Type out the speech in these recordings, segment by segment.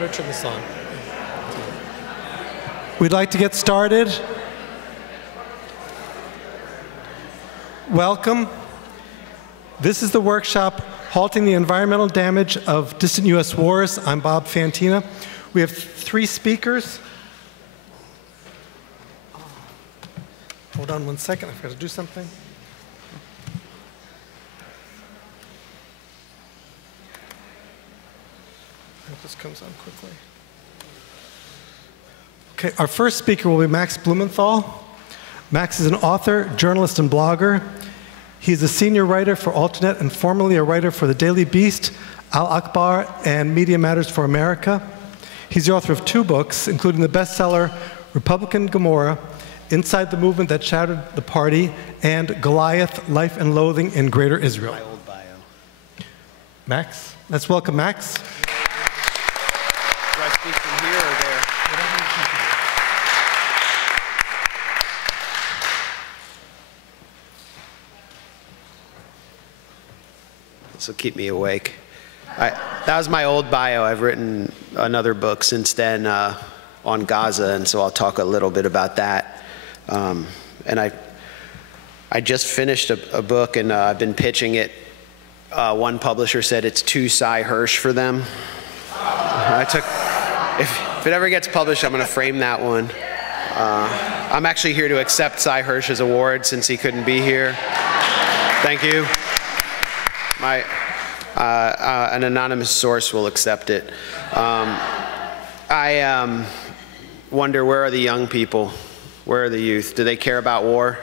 How to turn this on? We'd like to get started. Welcome. This is the workshop, Halting the Environmental Damage of Distant U.S. Wars. I'm Bob Fantina. We have 3 speakers. Hold on one second, I've got to do something. I hope this comes on quickly. Okay, our first speaker will be Max Blumenthal. Max is an author, journalist, and blogger. He's a senior writer for Alternet and formerly a writer for The Daily Beast, Al Akbar, and Media Matters for America. He's the author of 2 books, including the bestseller Republican Gomorrah, Inside the Movement That Shattered the Party, and Goliath, Life and Loathing in Greater Israel. My old bio. Max, let's welcome Max. Do I speak from here or there? This will keep me awake. That was my old bio. I've written another book since then on Gaza, and so I'll talk a little bit about that. And I just finished a book, and I've been pitching it. One publisher said it's too Cy Hirsch for them. If it ever gets published, I'm going to frame that one. I'm actually here to accept Cy Hirsch's award since he couldn't be here. Thank you. An anonymous source will accept it. I wonder, where are the young people? Where are the youth? Do they care about war?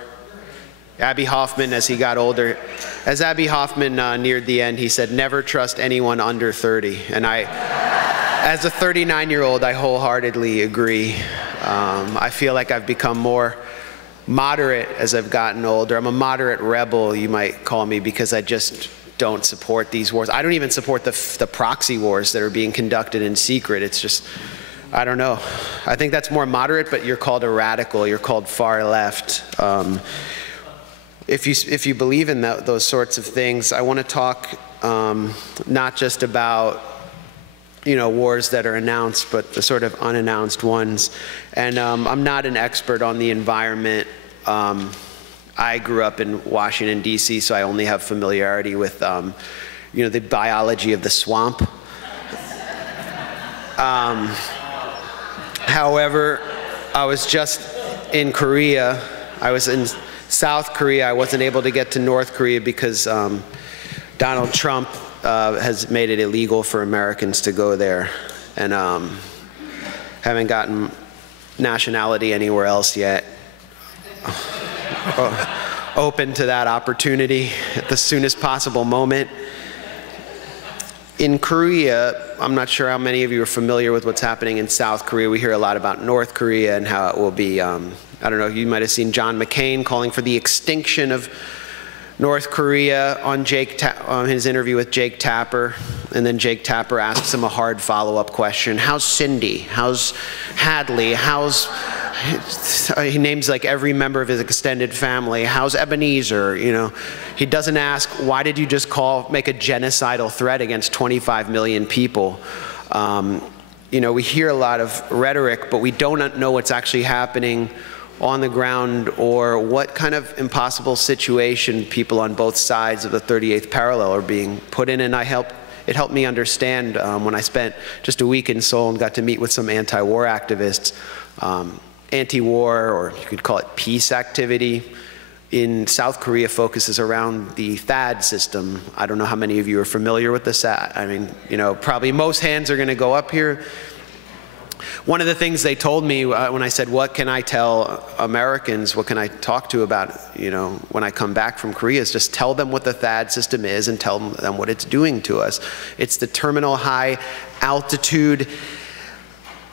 Abby Hoffman, as he got older, as Abby Hoffman neared the end, he said, never trust anyone under 30. And as a 39-year-old, I wholeheartedly agree. I feel like I've become more moderate as I've gotten older. I'm a moderate rebel, you might call me, because I just don't support these wars. I don't even support the proxy wars that are being conducted in secret. It's just, I don't know. I think that's more moderate, but you're called a radical. You're called far left. If you believe in those sorts of things, I want to talk not just about wars that are announced, but the sort of unannounced ones. And I'm not an expert on the environment. I grew up in Washington, D.C., so I only have familiarity with, the biology of the swamp. However, I was just in Korea. I was in South Korea. I wasn't able to get to North Korea because Donald Trump has made it illegal for Americans to go there. And haven't gotten nationality anywhere else yet. Open to that opportunity at the soonest possible moment. In Korea, I'm not sure how many of you are familiar with what's happening in South Korea. We hear a lot about North Korea and how it will be, I don't know, you might have seen John McCain calling for the extinction of North Korea on his interview with Jake Tapper. And then Jake Tapper asks him a hard follow-up question. How's Cindy? How's Hadley? He names like every member of his extended family. How's Ebenezer? He doesn't ask, why did you just make a genocidal threat against 25 million people? We hear a lot of rhetoric, but we don't know what's actually happening on the ground or what kind of impossible situation people on both sides of the 38th parallel are being put in. And it helped me understand when I spent just a week in Seoul and got to meet with some anti-war activists. Anti-war, or you could call it peace activity, in South Korea focuses around the THAAD system. I don't know how many of you are familiar with the THAAD. I mean, probably most hands are going to go up here. One of the things they told me when I said, what can I tell Americans, what can I talk to about, when I come back from Korea, is just tell them what the THAAD system is and tell them what it's doing to us. It's the terminal high altitude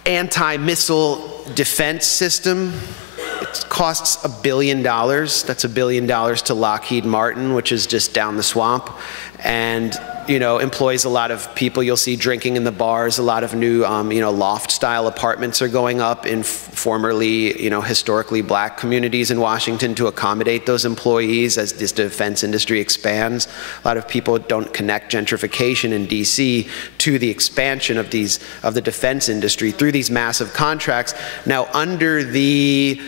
anti-missile defense system. it costs $1 billion. That's $1 billion to Lockheed Martin, which is just down the swamp, and employs a lot of people. You'll see drinking in the bars. A lot of new, loft-style apartments are going up in formerly, historically black communities in Washington to accommodate those employees as this defense industry expands. A lot of people don't connect gentrification in DC to the expansion of the defense industry through these massive contracts. Now, under the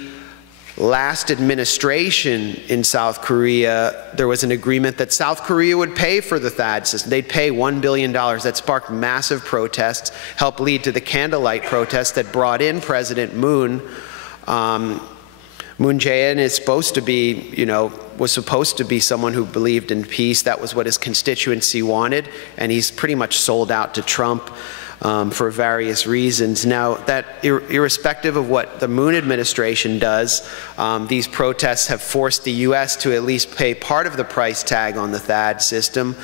last administration in South Korea, there was an agreement that South Korea would pay for the THAAD system. They'd pay $1 billion. That sparked massive protests, helped lead to the candlelight protests that brought in President Moon. Moon Jae-in is supposed to be, was supposed to be someone who believed in peace. That was what his constituency wanted, and he's pretty much sold out to Trump. For various reasons. Now, that irrespective of what the Moon administration does, these protests have forced the U.S. to at least pay part of the price tag on the THAAD system,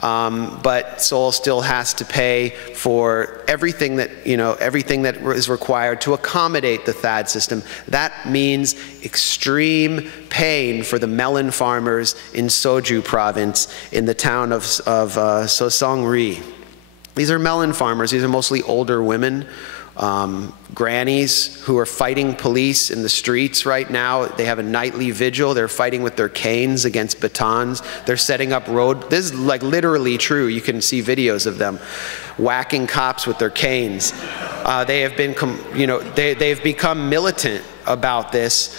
but Seoul still has to pay for everything that is required to accommodate the THAAD system. That means extreme pain for the melon farmers in Soju province in the town of Sosong-ri. These are melon farmers. These are mostly older women, grannies who are fighting police in the streets right now. They have a nightly vigil. They're fighting with their canes against batons. They're setting up this is like literally true. You can see videos of them whacking cops with their canes. They have been, they've become militant about this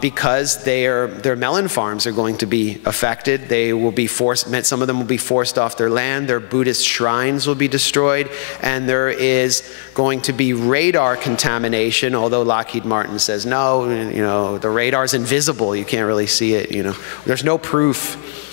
because their melon farms are going to be affected. They will be forced, some of them will be forced off their land. Their Buddhist shrines will be destroyed, and there is going to be radar contamination, although Lockheed Martin says, no, the radar's invisible. You can't really see it, There's no proof.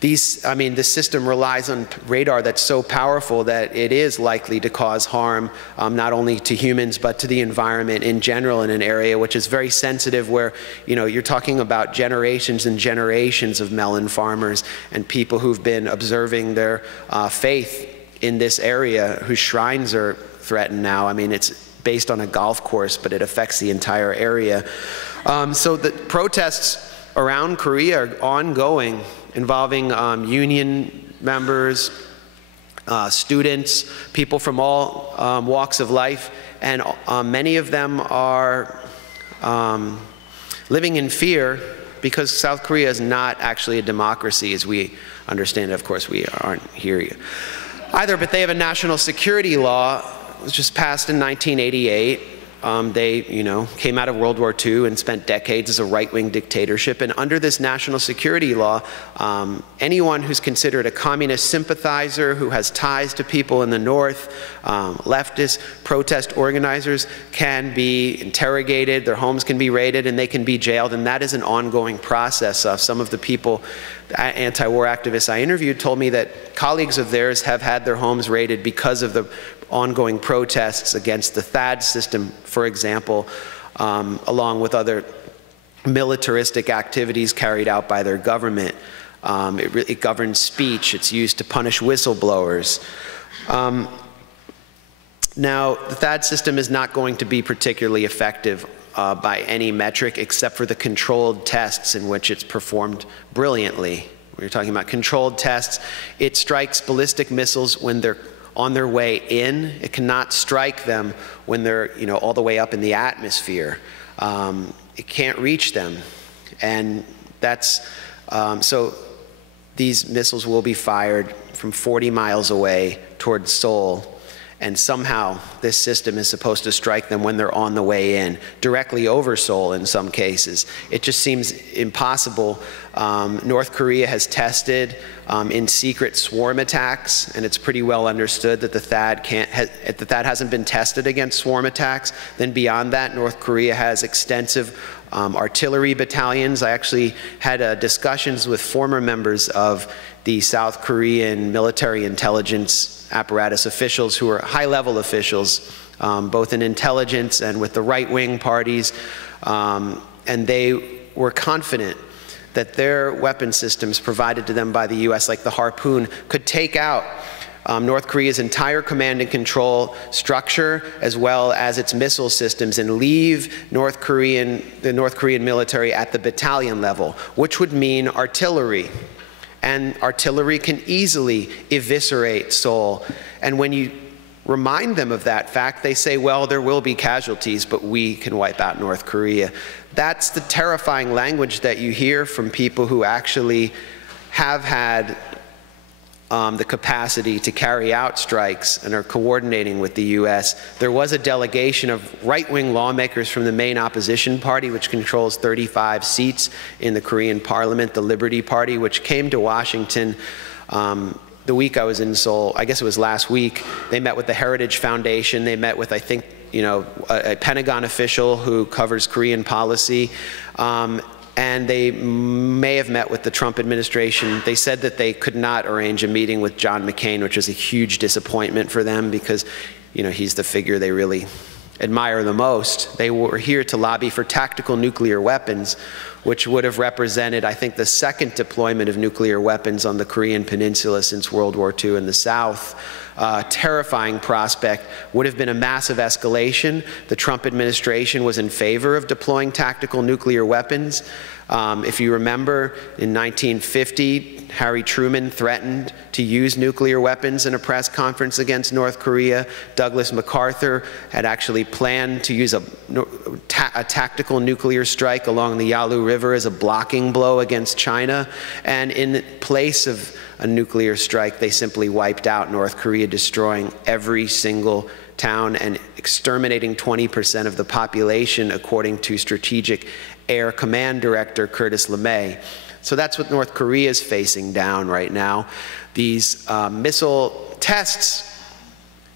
The system relies on radar that's so powerful that it is likely to cause harm not only to humans but to the environment in general in an area which is very sensitive, where you're talking about generations and generations of melon farmers and people who've been observing their faith in this area, whose shrines are threatened now. It's based on a golf course, but it affects the entire area. So the protests around Korea are ongoing, involving union members, students, people from all walks of life, and many of them are living in fear because South Korea is not actually a democracy as we understand it. Of course, we aren't here either, but they have a national security law. It was just passed in 1988. They, came out of World War II and spent decades as a right-wing dictatorship. And under this national security law, anyone who's considered a communist sympathizer, who has ties to people in the North, leftist protest organizers, can be interrogated, their homes can be raided, and they can be jailed. And that is an ongoing process. Some of the people, anti-war activists I interviewed, told me that colleagues of theirs have had their homes raided because of the ongoing protests against the THAAD system, for example, along with other militaristic activities carried out by their government. It governs speech. It's used to punish whistleblowers. Now, the THAAD system is not going to be particularly effective by any metric except for the controlled tests in which it's performed brilliantly. We're talking about controlled tests. It strikes ballistic missiles when they're on their way in. It cannot strike them when they're all the way up in the atmosphere. It can't reach them, and that's so these missiles will be fired from 40 miles away towards Seoul, and somehow this system is supposed to strike them when they're on the way in, directly over Seoul in some cases. It just seems impossible. North Korea has tested in secret swarm attacks, and it's pretty well understood that the THAAD hasn't been tested against swarm attacks. Then beyond that, North Korea has extensive artillery battalions. I actually had discussions with former members of the South Korean military intelligence apparatus officials who are high-level officials, both in intelligence and with the right-wing parties, and they were confident that their weapon systems provided to them by the U.S., like the Harpoon, could take out North Korea's entire command and control structure, as well as its missile systems, and leave the North Korean military at the battalion level, which would mean artillery. And artillery can easily eviscerate Seoul. And when you remind them of that fact, they say, well, there will be casualties, but we can wipe out North Korea. That's the terrifying language that you hear from people who actually have had the capacity to carry out strikes and are coordinating with the US. There was a delegation of right-wing lawmakers from the main opposition party, which controls 35 seats in the Korean parliament, the Liberty Party, which came to Washington the week I was in Seoul. I guess it was last week. They met with the Heritage Foundation. They met with, I think, a Pentagon official who covers Korean policy. And they may have met with the Trump administration. They said that they could not arrange a meeting with John McCain, which is a huge disappointment for them because, he's the figure they really admire the most. They were here to lobby for tactical nuclear weapons, which would have represented, I think, the second deployment of nuclear weapons on the Korean Peninsula since World War II in the South. Terrifying prospect, would have been a massive escalation. The Trump administration was in favor of deploying tactical nuclear weapons. If you remember, in 1950, Harry Truman threatened to use nuclear weapons in a press conference against North Korea. Douglas MacArthur had actually planned to use a tactical nuclear strike along the Yalu River as a blocking blow against China. And in place of a nuclear strike, they simply wiped out North Korea, destroying every single town and exterminating 20% of the population, according to Strategic Air Command Director Curtis LeMay. So that's what North Korea is facing down right now. These missile tests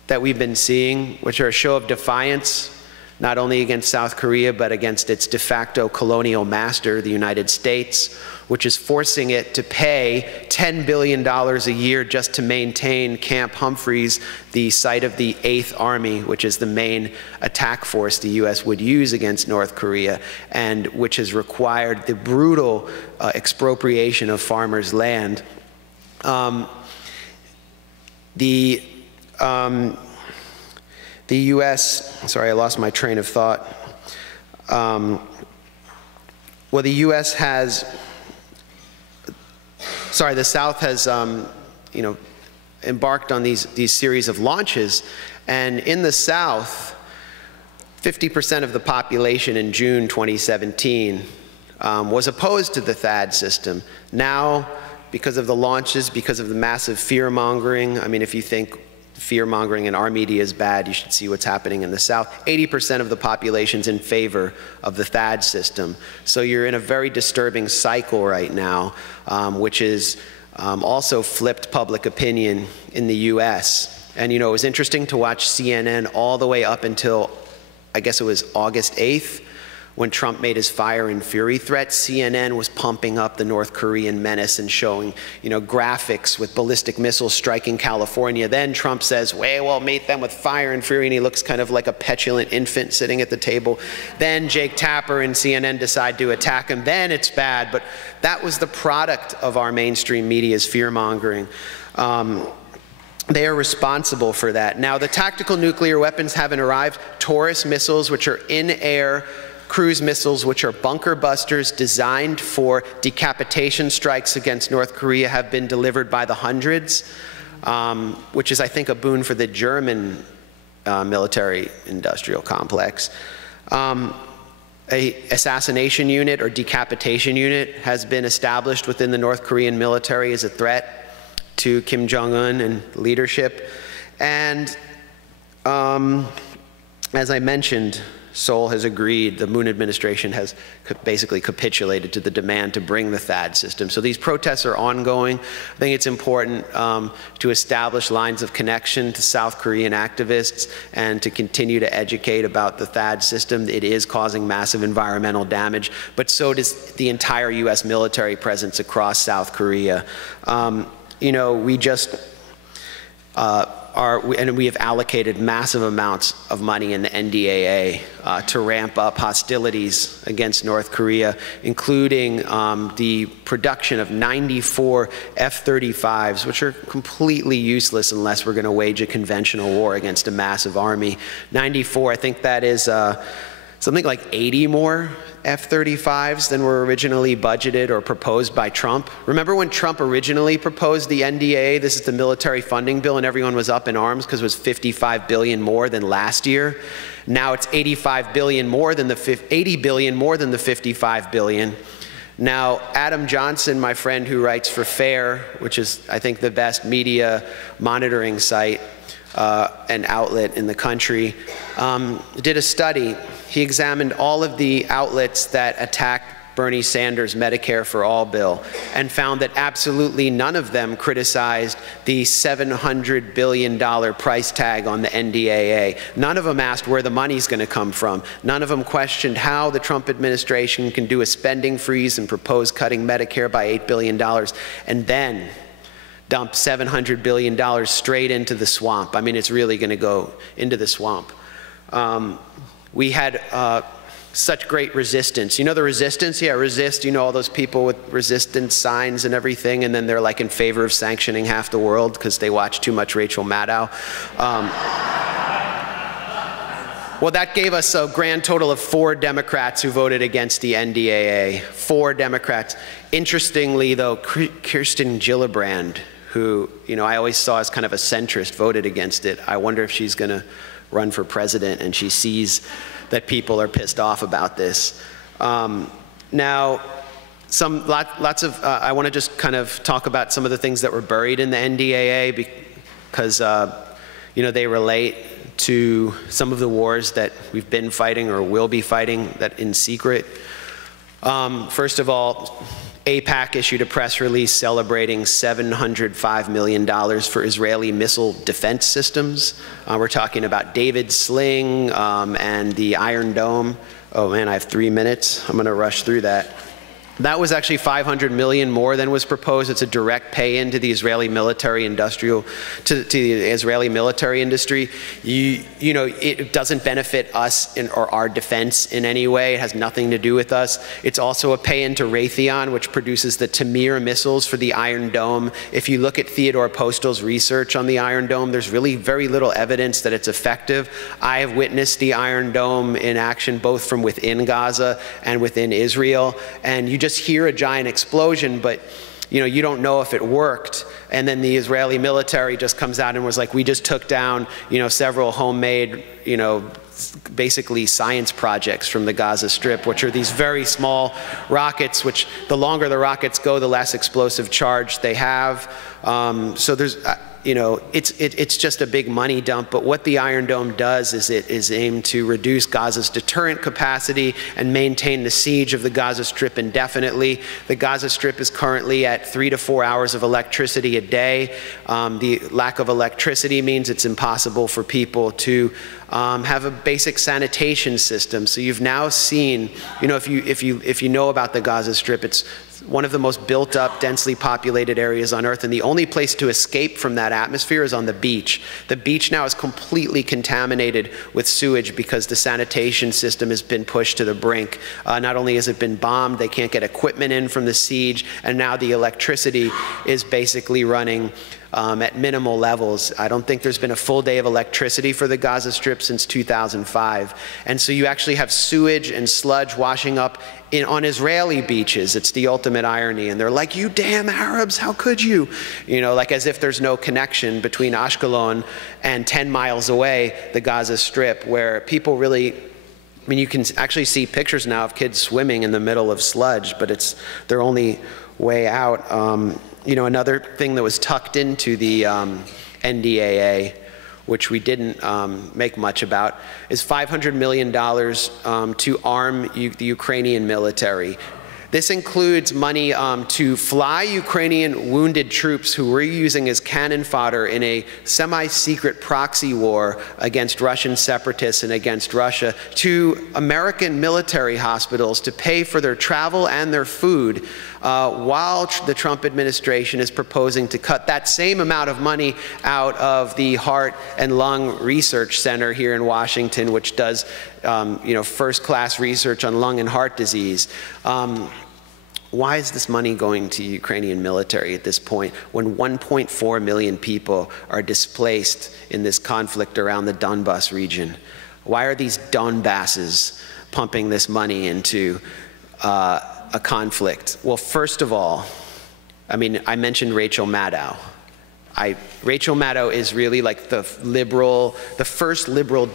that we've been seeing, which are a show of defiance, not only against South Korea, but against its de facto colonial master, the United States, which is forcing it to pay $10 billion a year just to maintain Camp Humphreys, the site of the 8th Army, which is the main attack force the US would use against North Korea, and which has required the brutal expropriation of farmers' land. The US, sorry, I lost my train of thought. Well, the US has, sorry, the South has, embarked on these series of launches, and in the South, 50% of the population in June 2017 was opposed to the THAAD system. Now, because of the launches, because of the massive fear-mongering, I mean, if you think fear-mongering in our media is bad, you should see what's happening in the South. 80% of the population's in favor of the THAAD system. So you're in a very disturbing cycle right now, which is also flipped public opinion in the US. And it was interesting to watch CNN all the way up until, I guess it was August 8th, when Trump made his fire and fury threat. CNN was pumping up the North Korean menace and showing, graphics with ballistic missiles striking California. Then Trump says, we'll meet them with fire and fury, and he looks kind of like a petulant infant sitting at the table. Then Jake Tapper and CNN decide to attack him. Then it's bad. But that was the product of our mainstream media's fear-mongering. They are responsible for that. Now, the tactical nuclear weapons haven't arrived. Taurus missiles, which are in-air cruise missiles, which are bunker busters designed for decapitation strikes against North Korea, have been delivered by the hundreds, which is, I think, a boon for the German military-industrial complex. A assassination unit or decapitation unit has been established within the North Korean military as a threat to Kim Jong-un and leadership. And as I mentioned, Seoul has agreed, the Moon administration has basically capitulated to the demand to bring the THAAD system. So these protests are ongoing. I think it's important to establish lines of connection to South Korean activists and to continue to educate about the THAAD system. It is causing massive environmental damage, but so does the entire US military presence across South Korea. We just and we have allocated massive amounts of money in the NDAA to ramp up hostilities against North Korea, including the production of 94 F-35s, which are completely useless unless we're going to wage a conventional war against a massive army. 94, I think that is something like 80 more F-35s than were originally budgeted or proposed by Trump. Remember when Trump originally proposed the NDAA, this is the military funding bill, and everyone was up in arms because it was $55 billion more than last year. Now it's $85 billion more than the $80 billion more than the $55 billion. Now, Adam Johnson, my friend who writes for FAIR, which is, I think, the best media monitoring site and outlet in the country, did a study. He examined all of the outlets that attacked Bernie Sanders' Medicare for All bill and found that absolutely none of them criticized the $700 billion price tag on the NDAA. None of them asked where the money's going to come from. None of them questioned how the Trump administration can do a spending freeze and propose cutting Medicare by $8 billion and then dump $700 billion straight into the swamp. I mean, it's really going to go into the swamp. We had such great resistance. You know the resistance? Yeah, resist, you know, all those people with resistance signs and everything, and then they're like in favor of sanctioning half the world because they watch too much Rachel Maddow. Well, that gave us a grand total of 4 Democrats who voted against the NDAA. 4 Democrats. Interestingly, though, Kirsten Gillibrand, who, you know, I always saw as kind of a centrist, voted against it. I wonder if she's going to run for president and she sees that people are pissed off about this. Now, lots of, I want to just kind of talk about some of the things that were buried in the NDAA because, you know, they relate to some of the wars that we've been fighting or will be fighting that in secret. First of all, AIPAC issued a press release celebrating $705 million for Israeli missile defense systems. We're talking about David's Sling and the Iron Dome. Oh man, I have 3 minutes. I'm gonna rush through that. That was actually $500 million more than was proposed. It's a direct pay into the Israeli military industrial, to the Israeli military industry. You know, it doesn't benefit us or our defense in any way. It has nothing to do with us. It's also a pay into Raytheon, which produces the Tamir missiles for the Iron Dome. If you look at Theodore Postal's research on the Iron Dome, there's really very little evidence that it's effective. I have witnessed the Iron Dome in action both from within Gaza and within Israel, and you just hear a giant explosion, but you know, you don't know if it worked. And then the Israeli military just comes out and was like, we just took down, you know, several homemade, you know, basically science projects from the Gaza Strip, which are these very small rockets, which the longer the rockets go, the less explosive charge they have. So there's, you know, it's just a big money dump, but what the Iron Dome does is it is aimed to reduce Gaza's deterrent capacity and maintain the siege of the Gaza Strip indefinitely. The Gaza Strip is currently at 3 to 4 hours of electricity a day. The lack of electricity means it's impossible for people to have a basic sanitation system. So you've now seen, you know, if you know about the Gaza Strip, it's one of the most built up, densely populated areas on Earth, and the only place to escape from that atmosphere is on the beach. The beach now is completely contaminated with sewage because the sanitation system has been pushed to the brink. Not only has it been bombed, they can't get equipment in from the siege, and now the electricity is basically running at minimal levels. I don't think there's been a full day of electricity for the Gaza Strip since 2005. And so you actually have sewage and sludge washing up on Israeli beaches. It's the ultimate irony. And they're like, you damn Arabs, how could you? You know, like as if there's no connection between Ashkelon and 10 miles away, the Gaza Strip, where people really, I mean, you can actually see pictures now of kids swimming in the middle of sludge, but it's their only way out. You know, another thing that was tucked into the NDAA, which we didn't make much about, is $500 million to arm the Ukrainian military. This includes money to fly Ukrainian wounded troops who we're using as cannon fodder in a semi-secret proxy war against Russian separatists and against Russia, to American military hospitals to pay for their travel and their food, while the Trump administration is proposing to cut that same amount of money out of the Heart and Lung Research Center here in Washington, which does first-class research on lung and heart disease. Why is this money going to Ukrainian military at this point when 1.4 million people are displaced in this conflict around the Donbas region? Why are these Donbasses pumping this money into a conflict? Well, first of all, I mean, I mentioned Rachel Maddow. Rachel Maddow is really like the first liberal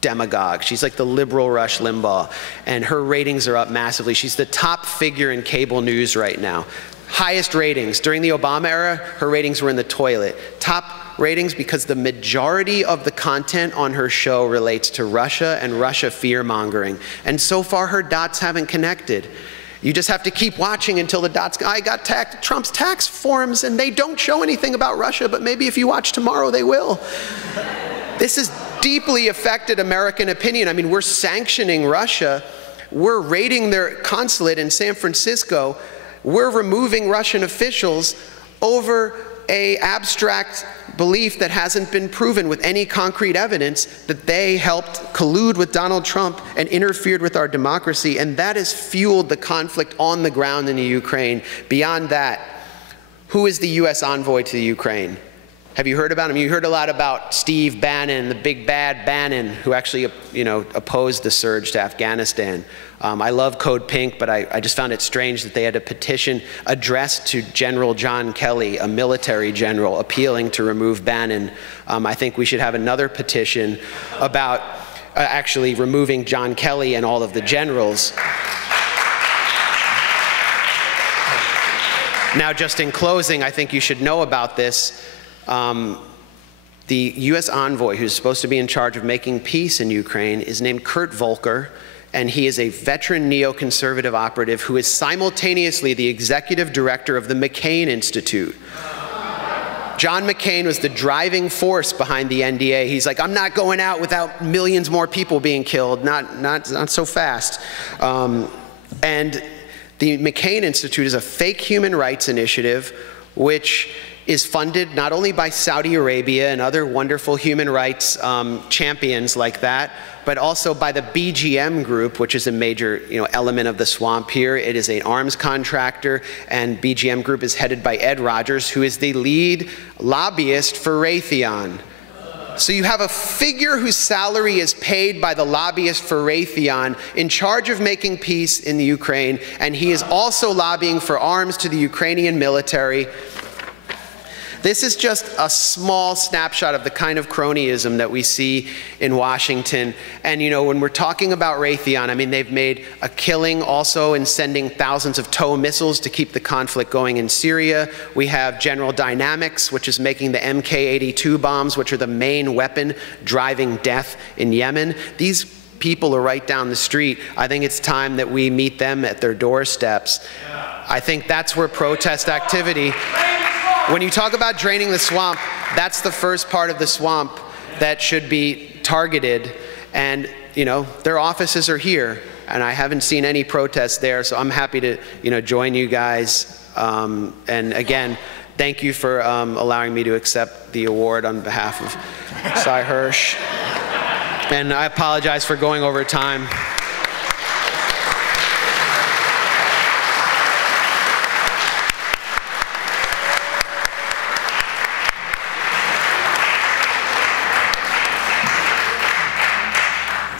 demagogue. She's like the liberal Rush Limbaugh, and her ratings are up massively. She's the top figure in cable news right now. Highest ratings. During the Obama era, her ratings were in the toilet. Top ratings because the majority of the content on her show relates to Russia and Russia fear-mongering. And so far, her dots haven't connected. You just have to keep watching until the dots. I got Trump's tax forms, and they don't show anything about Russia, but maybe if you watch tomorrow, they will. This has deeply affected American opinion. I mean, we're sanctioning Russia. We're raiding their consulate in San Francisco. We're removing Russian officials over an abstract belief that hasn't been proven with any concrete evidence that they helped collude with Donald Trump and interfered with our democracy, and that has fueled the conflict on the ground in the Ukraine. Beyond that, who is the U.S. envoy to the Ukraine? Have you heard about him? You heard a lot about Steve Bannon, the big bad Bannon, who actually, opposed the surge to Afghanistan. I love Code Pink, but I just found it strange that they had a petition addressed to General John Kelly, a military general, appealing to remove Bannon. I think we should have another petition about actually removing John Kelly and all of the generals. Now, just in closing, I think you should know about this. The U.S. envoy who's supposed to be in charge of making peace in Ukraine is named Kurt Volker, and he is a veteran neoconservative operative who is simultaneously the executive director of the McCain Institute. John McCain was the driving force behind the NDA. He's like, I'm not going out without millions more people being killed, not so fast. And the McCain Institute is a fake human rights initiative which is funded not only by Saudi Arabia and other wonderful human rights champions like that, but also by the BGM Group, which is a major element of the swamp here. It is an arms contractor, and BGM Group is headed by Ed Rogers, who is the lead lobbyist for Raytheon. So you have a figure whose salary is paid by the lobbyist for Raytheon in charge of making peace in the Ukraine, and he is also lobbying for arms to the Ukrainian military. This is just a small snapshot of the kind of cronyism that we see in Washington. And when we're talking about Raytheon, I mean, they've made a killing also in sending thousands of TOW missiles to keep the conflict going in Syria. We have General Dynamics, which is making the MK-82 bombs, which are the main weapon driving death in Yemen. These people are right down the street. I think it's time that we meet them at their doorsteps. I think that's where protest activity. When you talk about draining the swamp, that's the first part of the swamp that should be targeted. And, their offices are here, and I haven't seen any protests there, so I'm happy to, join you guys. And again, thank you for allowing me to accept the award on behalf of Cy Hirsch. And I apologize for going over time.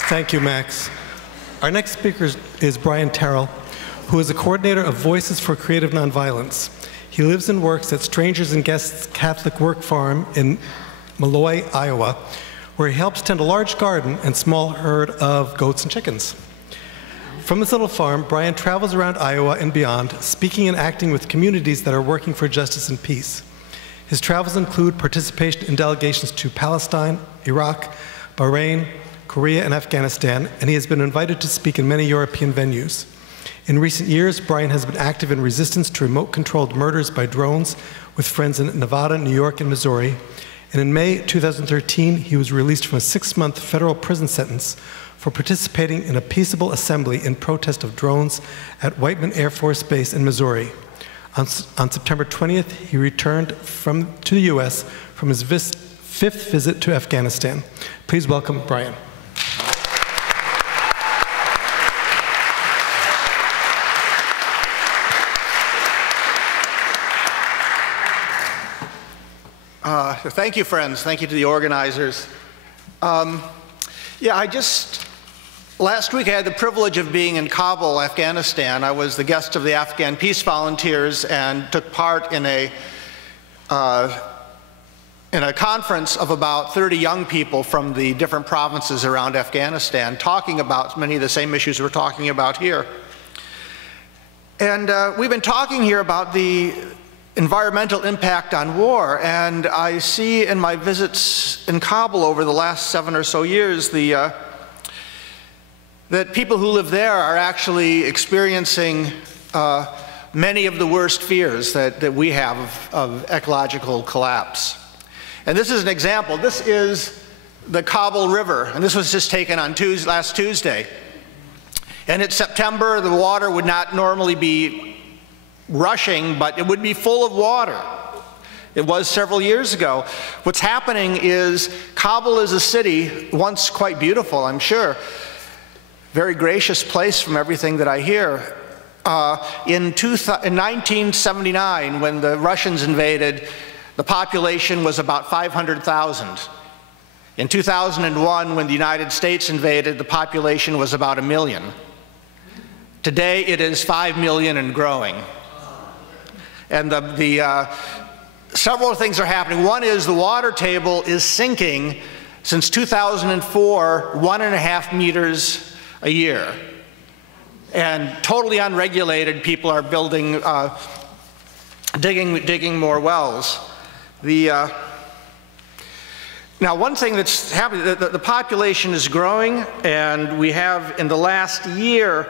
Thank you, Max. Our next speaker is Brian Terrell, who is a coordinator of Voices for Creative Nonviolence. He lives and works at Strangers and Guests Catholic Work Farm in Malloy, Iowa, where he helps tend a large garden and small herd of goats and chickens. From this little farm, Brian travels around Iowa and beyond, speaking and acting with communities that are working for justice and peace. His travels include participation in delegations to Palestine, Iraq, Bahrain, Korea, and Afghanistan, and he has been invited to speak in many European venues. In recent years, Brian has been active in resistance to remote-controlled murders by drones with friends in Nevada, New York, and Missouri. And in May 2013, he was released from a 6-month federal prison sentence for participating in a peaceable assembly in protest of drones at Whiteman Air Force Base in Missouri. On September 20th, he returned to the U.S. from his 5th visit to Afghanistan. Please welcome Brian. Thank you, friends. Thank you to the organizers. Last week I had the privilege of being in Kabul, Afghanistan. I was the guest of the Afghan Peace Volunteers and took part in a conference of about 30 young people from the different provinces around Afghanistan, talking about many of the same issues we're talking about here. And we've been talking here about the environmental impact on war, and I see in my visits in Kabul over the last 7 or so years that people who live there are actually experiencing many of the worst fears that we have of ecological collapse. And this is an example. This is the Kabul River, and this was just taken on last Tuesday. And it's September. The water would not normally be rushing, but it would be full of water. It was several years ago. What's happening is Kabul is a city, once quite beautiful, I'm sure, very gracious place from everything that I hear. In 1979, when the Russians invaded, the population was about 500,000. In 2001, when the United States invaded, the population was about 1 million. Today, it is 5 million and growing. And several things are happening. One is the water table is sinking since 2004, 1.5 meters a year. And totally unregulated, people are building, digging more wells. Now, one thing that's happening, the population is growing, and we have, in the last year,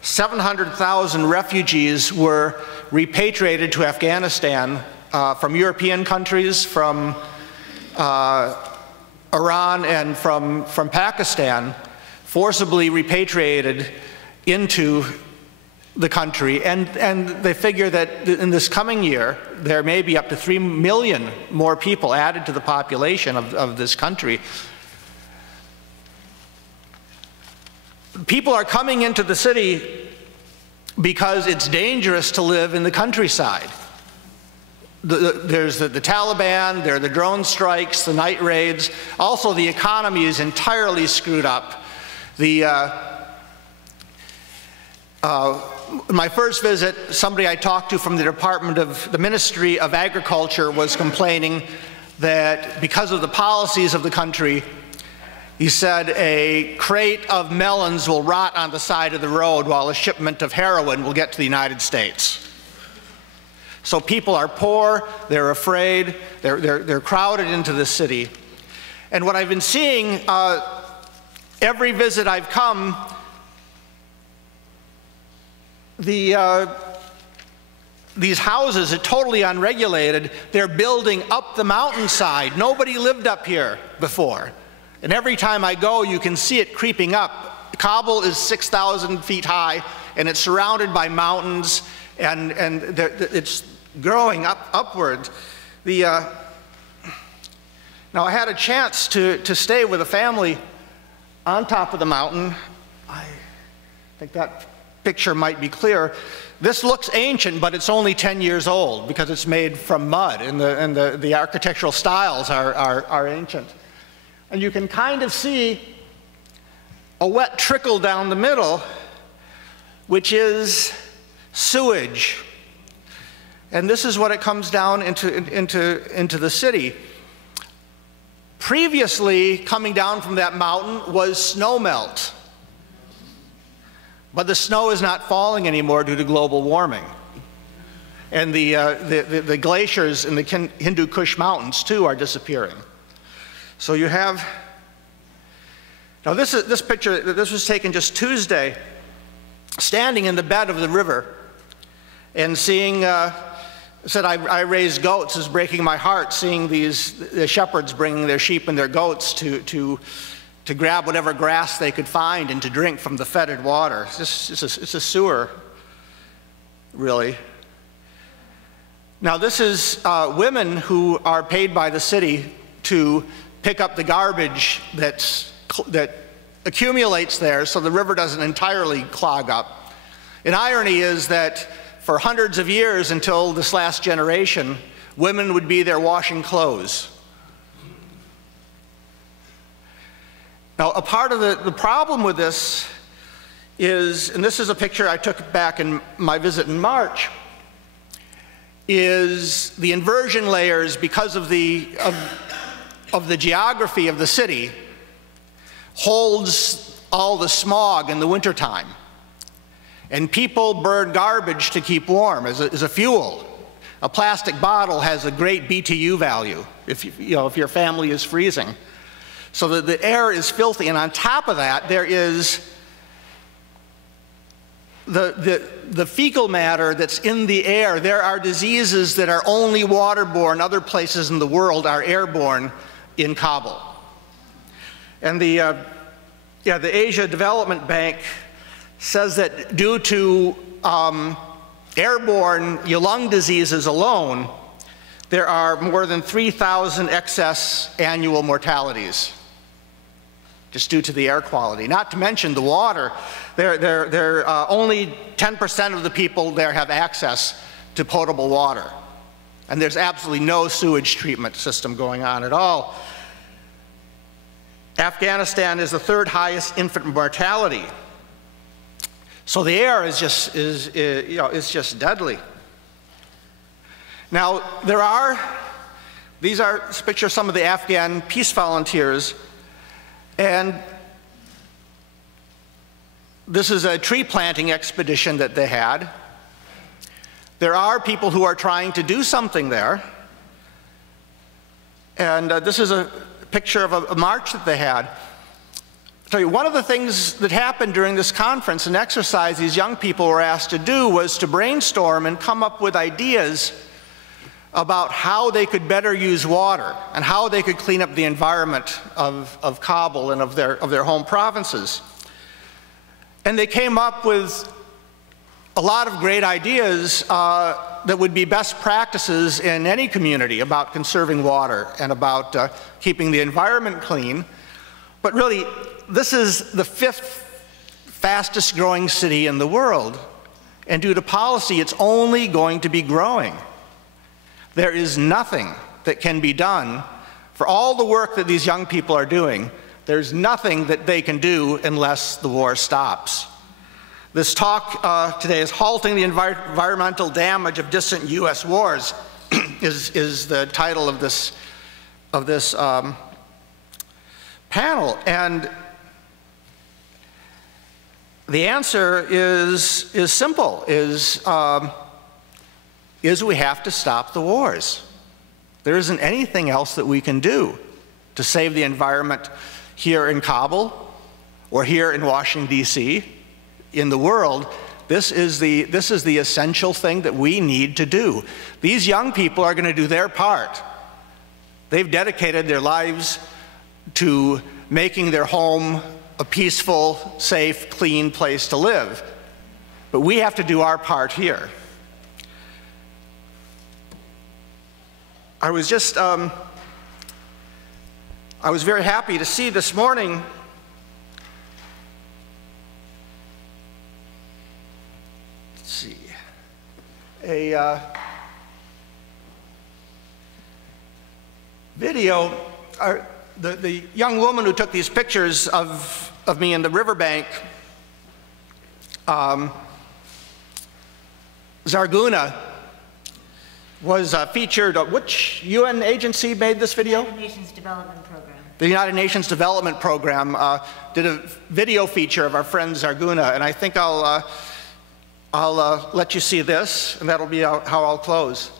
700,000 refugees were repatriated to Afghanistan from European countries, from Iran, and from Pakistan, forcibly repatriated into the country. And they figure that in this coming year, there may be up to 3 million more people added to the population of this country. People are coming into the city because it's dangerous to live in the countryside. There's the Taliban, there are the drone strikes, the night raids. Also, the economy is entirely screwed up. My first visit, somebody I talked to from the Ministry of Agriculture was complaining that because of the policies of the country, he said a crate of melons will rot on the side of the road while a shipment of heroin will get to the United States. So people are poor, they're afraid, they're crowded into the city. And what I've been seeing, every visit I've come, these houses are totally unregulated. They're building up the mountainside. Nobody lived up here before. And every time I go, you can see it creeping up. Kabul is 6,000 feet high, and it's surrounded by mountains, and it's growing upward. Now, I had a chance to stay with a family on top of the mountain. I think that picture might be clear. This looks ancient, but it's only 10 years old because it's made from mud, and the architectural styles are ancient. And you can kind of see a wet trickle down the middle, which is sewage. And this is what it comes down into the city. Previously, coming down from that mountain was snow melt. But the snow is not falling anymore due to global warming. And the glaciers in the Hindu Kush Mountains, too, are disappearing. So you have, now this picture, this was taken just Tuesday, standing in the bed of the river and seeing, said, I raised goats. It's breaking my heart seeing the shepherds bringing their sheep and their goats to grab whatever grass they could find and to drink from the fetid water. It's a sewer, really. Now this is women who are paid by the city to pick up the garbage that accumulates there so the river doesn't entirely clog up. An irony is that for hundreds of years until this last generation, women would be there washing clothes. Now, a part of the problem with this is, and this is a picture I took back in my visit in March, is the inversion layers, because of the geography of the city, holds all the smog in the wintertime. And people burn garbage to keep warm as a fuel. A plastic bottle has a great BTU value if your family is freezing. So the air is filthy, and on top of that, there is the fecal matter that's in the air. There are diseases that are only waterborne. Other places in the world are airborne in Kabul. And the Asia Development Bank says that due to airborne lung diseases alone, there are more than 3,000 excess annual mortalities just due to the air quality. Not to mention the water. Only 10% of the people there have access to potable water. And there's absolutely no sewage treatment system going on at all. Afghanistan is the third highest infant mortality. So the air is just deadly. Now these are pictures of some of the Afghan peace volunteers, and this is a tree planting expedition that they had. There are people who are trying to do something there, and this is a picture of a march that they had. I'll tell you, one of the things that happened during this conference, an exercise these young people were asked to do, was to brainstorm and come up with ideas about how they could better use water and how they could clean up the environment of Kabul and of their home provinces. And they came up with a lot of great ideas that would be best practices in any community about conserving water and about keeping the environment clean. But really, this is the 5th fastest growing city in the world. And due to policy, it's only going to be growing. There is nothing that can be done for all the work that these young people are doing. There's nothing that they can do unless the war stops. This talk today is Halting the Environmental Damage of Distant U.S. Wars is the title of this panel. And the answer is simple, is we have to stop the wars. There isn't anything else that we can do to save the environment here in Kabul or here in Washington, D.C., in the world. This is the essential thing that we need to do. These young people are going to do their part. They've dedicated their lives to making their home a peaceful, safe, clean place to live. But we have to do our part here. I was very happy to see this morning a video. The young woman who took these pictures of me in the riverbank, Zarguna, was featured. Which UN agency made this video? The United Nations Development Program. The United Nations Development Program did a video feature of our friend Zarguna, and I think I'll let you see this, and that'll be how I'll close.